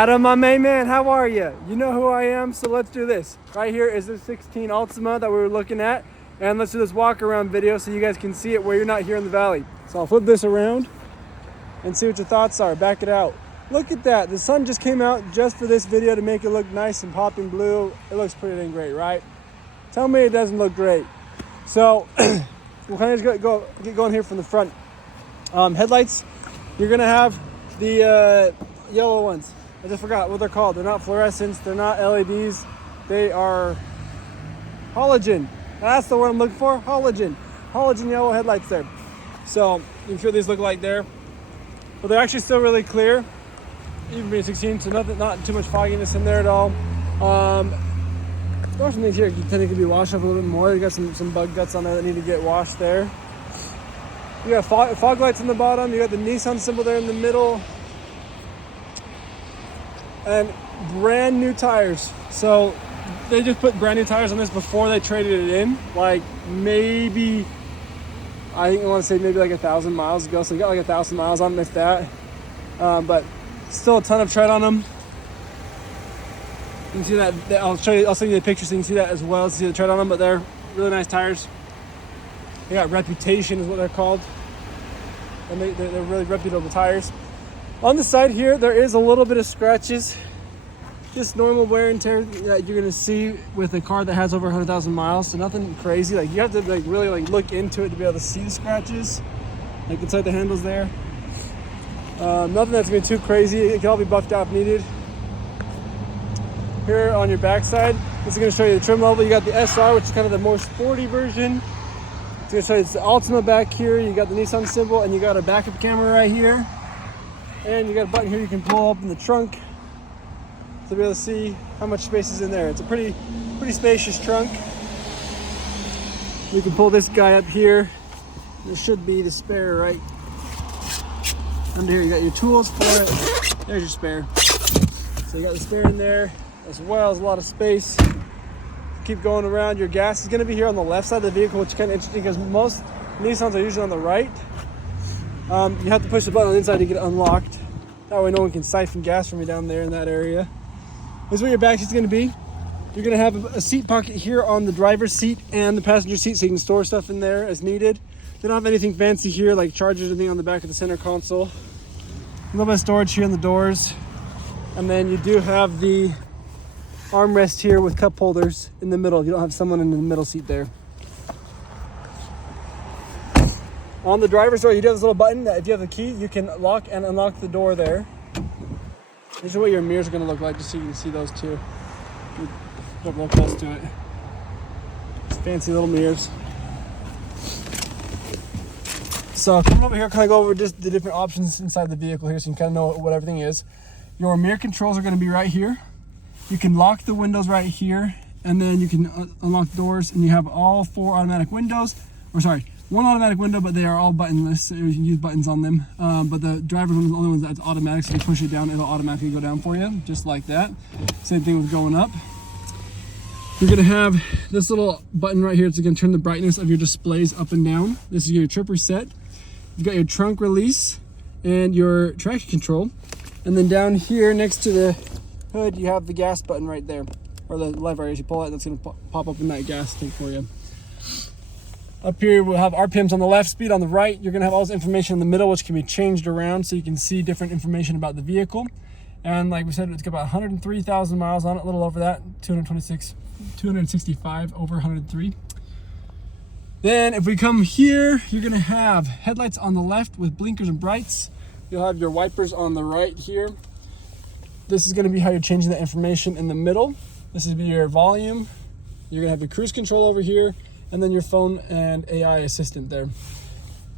Adam, my main man, how are you? You know who I am, so let's do this. Right here is the 16 Altima that we were looking at, and let's do this walk around video so you guys can see it where you're not here in the valley. So I'll flip this around and see what your thoughts are. Back it out. Look at that. The sun just came out just for this video to make it look nice and popping blue. It looks pretty dang great, right? Tell me it doesn't look great. So we'll kind of just get going here from the front. Headlights, you're gonna have the yellow ones. I just forgot what they're called. They're not fluorescents, they're not LEDs, they are halogen. That's the word I'm looking for, halogen. Halogen yellow headlights there. So you can see what these look like there. But they're actually still really clear, even being 16, so not too much fogginess in there at all. There are some things here that tend to be washed up a little bit more. You got some bug guts on there that need to get washed there. You got fog lights on the bottom. You got the Nissan symbol there in the middle. And brand new tires. So they just put brand new tires on this before they traded it in. Like maybe, I think I want to say maybe like 1,000 miles ago. So you got like 1,000 miles on them, if that. But still a ton of tread on them. You can see that. I'll send you the picture so you can see that as well. See the tread on them, but they're really nice tires. They got Reputation is what they're called. And they're really reputable tires. On the side here, there is a little bit of scratches. Just normal wear and tear that you're gonna see with a car that has over 100,000 miles. So nothing crazy. Like you have to really look into it to be able to see the scratches. Like inside the handles there. Nothing that's gonna be too crazy. It can all be buffed out if needed. Here on your backside, this is going to show you the trim level. You got the SR, which is kind of the more sporty version. It's going to show you it's the Altima back here. You got the Nissan symbol, and you got a backup camera right here. And you got a button here you can pull up in the trunk to be able to see how much space is in there. It's a pretty spacious trunk. You can pull this guy up here. There should be the spare right under here. You got your tools for it. There's your spare. So you got the spare in there, as well as a lot of space. Keep going around. Your gas is going to be here on the left side of the vehicle, which is kind of interesting because most Nissans are usually on the right. You have to push the button on the inside to get it unlocked. That way no one can siphon gas from you down there in that area. This is where your back seat's going to be. You're going to have a seat pocket here on the driver's seat and the passenger seat, so you can store stuff in there as needed. They don't have anything fancy here like chargers or anything on the back of the center console. A little bit of storage here in the doors. And then you do have the armrest here with cup holders in the middle. You don't have someone in the middle seat there. On the driver's door, you do have this little button that if you have the key, you can lock and unlock the door there. This is what your mirrors are going to look like, just so you can see those too. Get real close to it. Just fancy little mirrors. So come over here, kind of go over just the different options inside the vehicle here so you can kind of know what everything is. Your mirror controls are going to be right here. You can lock the windows right here, and then you can unlock doors, and you have all 4 automatic windows. Or sorry, 1 automatic window, but they are all buttonless, so you can use buttons on them. But the driver's one is the only one that's automatic, so if you push it down, it'll automatically go down for you, just like that. Same thing with going up. You're going to have this little button right here. It's going to turn the brightness of your displays up and down. This is your trip reset. You've got your trunk release and your traction control. And then down here next to the hood, you have the gas button right there, or the lever. As you pull it, that's going to pop up in that gas tank for you. Up here, we'll have RPMs on the left, speed on the right. You're going to have all this information in the middle, which can be changed around so you can see different information about the vehicle. And like we said, it's got about 103,000 miles on it, a little over that, 265 over 103. Then if we come here, you're going to have headlights on the left with blinkers and brights. You'll have your wipers on the right here. This is going to be how you're changing the information in the middle. This is your volume. You're going to have your cruise control over here, and then your phone and AI assistant there.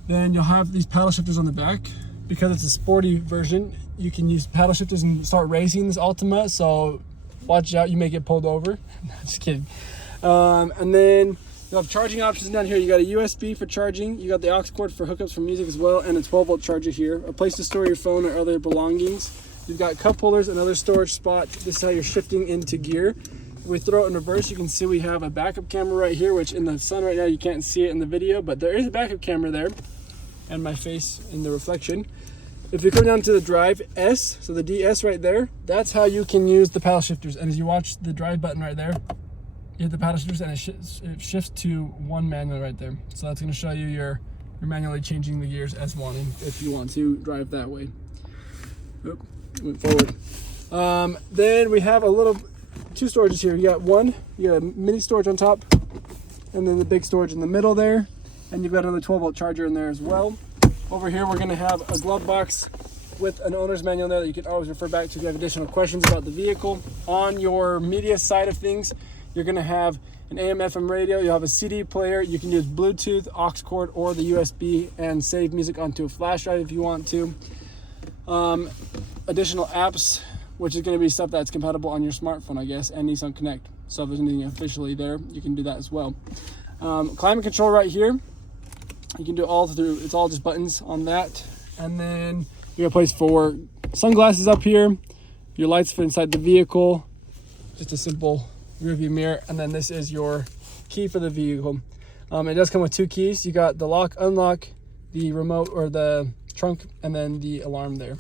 Then you'll have these paddle shifters on the back. Because it's a sporty version, you can use paddle shifters and start racing this Altima, so watch out, you may get pulled over. Just kidding. And then you'll have charging options down here. You got a USB for charging. You got the aux cord for hookups for music as well, and a 12-volt charger here. A place to store your phone or other belongings. You've got cup holders, another storage spot. This is how you're shifting into gear. If we throw it in reverse, you can see we have a backup camera right here, which in the sun right now, you can't see it in the video, but there is a backup camera there, and my face in the reflection. If you come down to the drive S, so the DS right there, that's how you can use the paddle shifters. And as you watch the drive button right there, you hit the paddle shifters and it shifts to one manual right there. So that's going to show you you're manually changing the gears as wanting if you want to drive that way. Oop, went forward. Then we have two storages here. You got a mini storage on top, and then the big storage in the middle there. And you've got another 12-volt charger in there as well. Over here, we're gonna have a glove box with an owner's manual there that you can always refer back to if you have additional questions about the vehicle. On your media side of things, you're gonna have an AM/FM radio. You'll have a CD player. You can use Bluetooth, aux cord, or the USB and save music onto a flash drive if you want to. Additional apps, which is gonna be stuff that's compatible on your smartphone, I guess, and Nissan Connect. So if there's anything officially there, you can do that as well. Climate control right here. You can do all through, it's all just buttons on that. And then you got a place for sunglasses up here. Your lights fit inside the vehicle. Just a simple rear view mirror. And then this is your key for the vehicle. It does come with two keys. You got the lock, unlock, the remote or the trunk, and then the alarm there.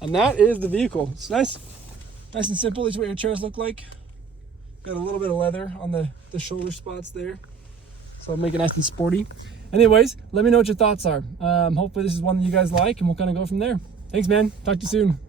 And that is the vehicle. It's nice and simple. This is what your chairs look like. Got a little bit of leather on the shoulder spots there. So make it nice and sporty. Anyways, let me know what your thoughts are. Hopefully this is one that you guys like, and we'll kind of go from there. Thanks, man. Talk to you soon.